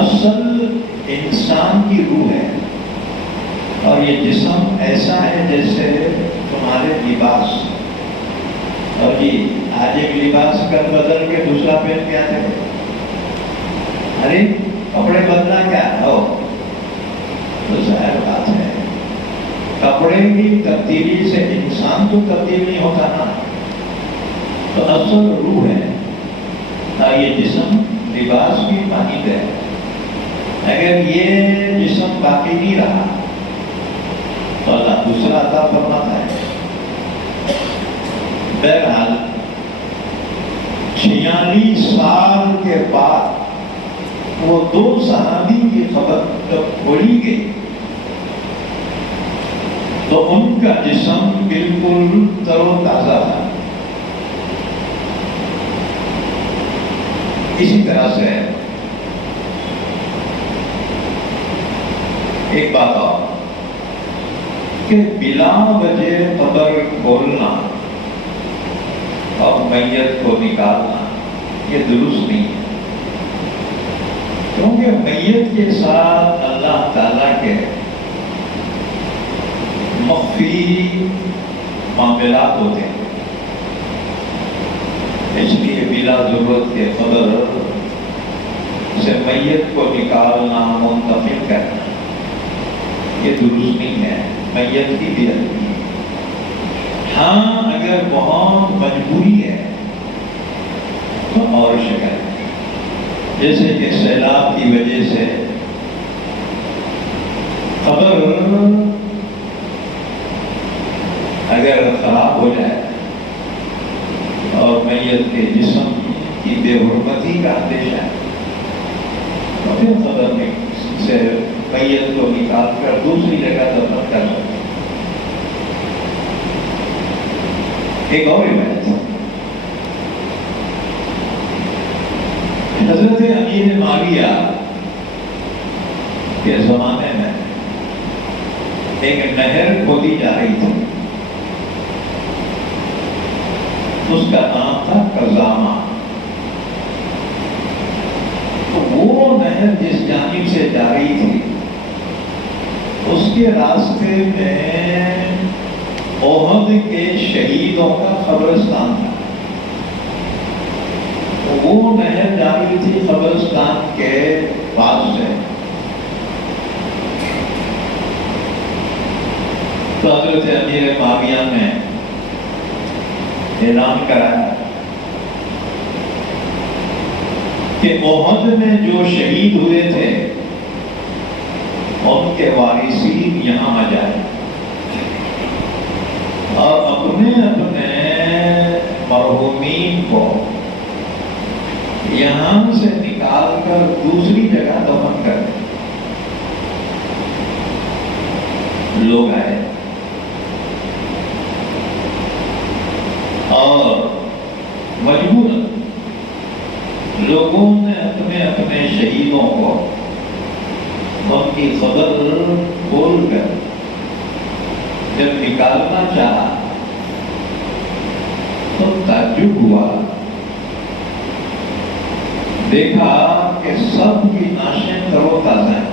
اصل انسان کی روح ہے، اور یہ جسم ایسا ہے جیسے تمہارے لباس. اور جی آج ایک لباس کل بدل کے دوسرا پہن کے آتے ہیں. ارے کپڑے بدلنا کیا ہو، تو ظاہر بات ہے کپڑے کی تبدیلی سے انسان تو تبدیل نہیں ہوتا نا. تو اصل روح ہے، یہ جسم لباس کی مانند ہے. اگر یہ جسم باقی نہیں رہا تو اللہ دوسرا عطا فرماتا ہے. بہرحال 46 سال کے بعد وہ 2 صحابی کی خبر جب کھولی گئی تو ان کا جسم بالکل تر و تازہ تھا. اسی طرح سے ایک بات اور کہ بلا وجہ قبر کھولنا اور میت کو نکالنا یہ درست نہیں ہے، کیونکہ میت کے ساتھ اللہ تعالیٰ کے مخفی معاملات ہوتے ہیں. اس لیے بلا ضرورت کے قبر سے میت کو نکالنا، منتقل کرنا یہ درست نہیں ہے. میت کی بھی حالت ہے. ہاں اگر بہت مجبوری ہے تو اور شکل، جیسے کہ سیلاب کی وجہ سے قبر اگر خراب ہو جائے اور میت کے جسم کی بے حرمتی کا اندیشہ ہے تو پھر قبر میں سے میت کو نکال کر دوسری جگہ دفن کر سکتے. ایک اور روایت حضرت امیر معاویہ کے زمانے میں ایک نہر کھودی جا رہی تھی. اس کا نام تھا قزامہ. تو وہ نہر جس جانب سے جا رہی تھی اس کے راستے میں احد کے شہیدوں کا قبرستان تھا. وہ نہر جا رہی تھی قبرستان کے پاس سے. تو حضرت امیر معاویہ نے اعلان کرایا کہ احد میں جو شہید ہوئے تھے ان کے وارثین یہاں آ جائیں اور اپنے اپنے مرحومین کو یہاں سے نکال کر دوسری جگہ دفن کر دیں. لوگ آئے اور مجبوراً لوگوں نے اپنے اپنے شہیدوں کو ان کی قبر کھول کر جب نکالنا چاہا تو تعجب ہوا. دیکھا کہ سب کی نعشیں تر و تازہ ہیں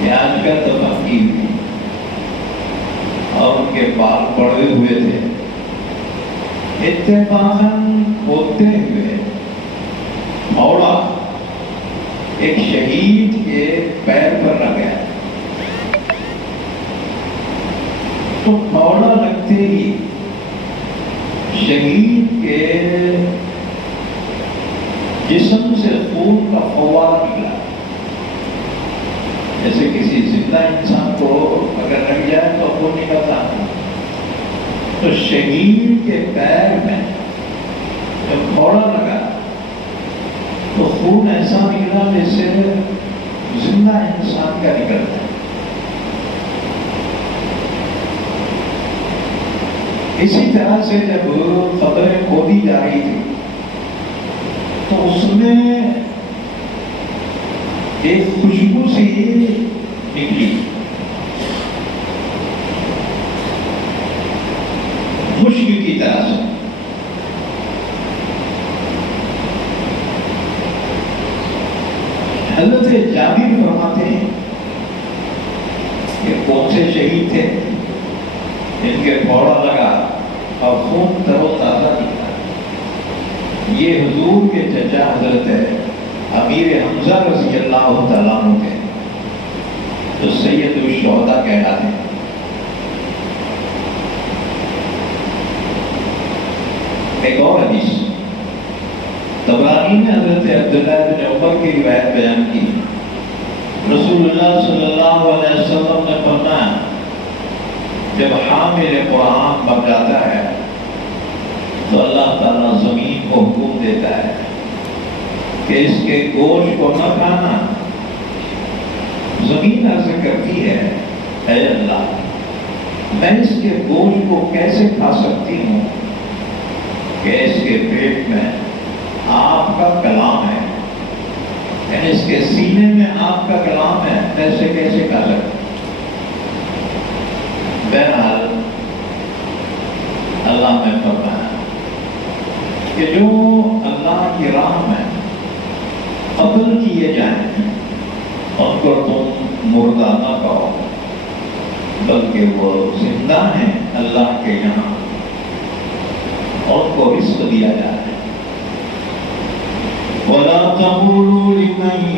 کہ آج کا دفن کی ہوئی اور ان کے بال پڑے ہوئے تھے. اتفاقاً ہوتے ہوئے پھوڑا ایک شہید کے پیر پر لگ گیا. تو پھوڑا لگتے ہی شہید کے جسم سے خون کا فوارہ نکلا. جیسے کسی زندہ انسان کو اگر لگ جائے تو خون نکلتا ہے. تو شہید کے پیر میں جب پھوڑا لگا تو خون ایسا نکلا جیسے زندہ انسان کا نکلتا ہے. اسی طرح سے جب قبریں کھودی جا رہی تھی تو اس میں ایک خوشبو سی نکلی، خشک کی طرح سے. حضرت جابر فرماتے ہیں کہ کون سے شہید تھے ان کے پھوڑا لگا اور خون تر و تازہ نکلا. یہ حضور کے چچا حضرت امیر حمزہ رضی اللہ تعالیٰ عنہ تھے تو سید الشہداء کہلاتے ہیں. ایک اور حدیث طبرانی نے حضرت عبداللہ بن عمر کی روایت بیان کی. رسول اللہ صلی اللہ علیہ وسلم نے فرمایا جب حامل قرآن مر جاتا ہے تو اللہ تعالیٰ زمین کو حکم دیتا ہے کہ اس کے گوشت کو نہ کھانا. زمین عرض کرتی ہے اے اللہ میں اس کے گوشت کو کیسے کھا سکتی ہوں کہ اس کے پیٹ میں آپ کا کلام ہے, یعنی اس کے سینے میں آپ کا کلام ہے, ایسے کیسے کھا سکتے. بہرحال اللہ نے فرمایا کہ جو اللہ کی راہ میں قتل کیے جائیں ان کو تم مردہ نہ کہو بلکہ وہ زندہ ہیں اللہ کے یہاں, ان کو رزق دیا جائے. وَلَا تَقُولُوا لِمَن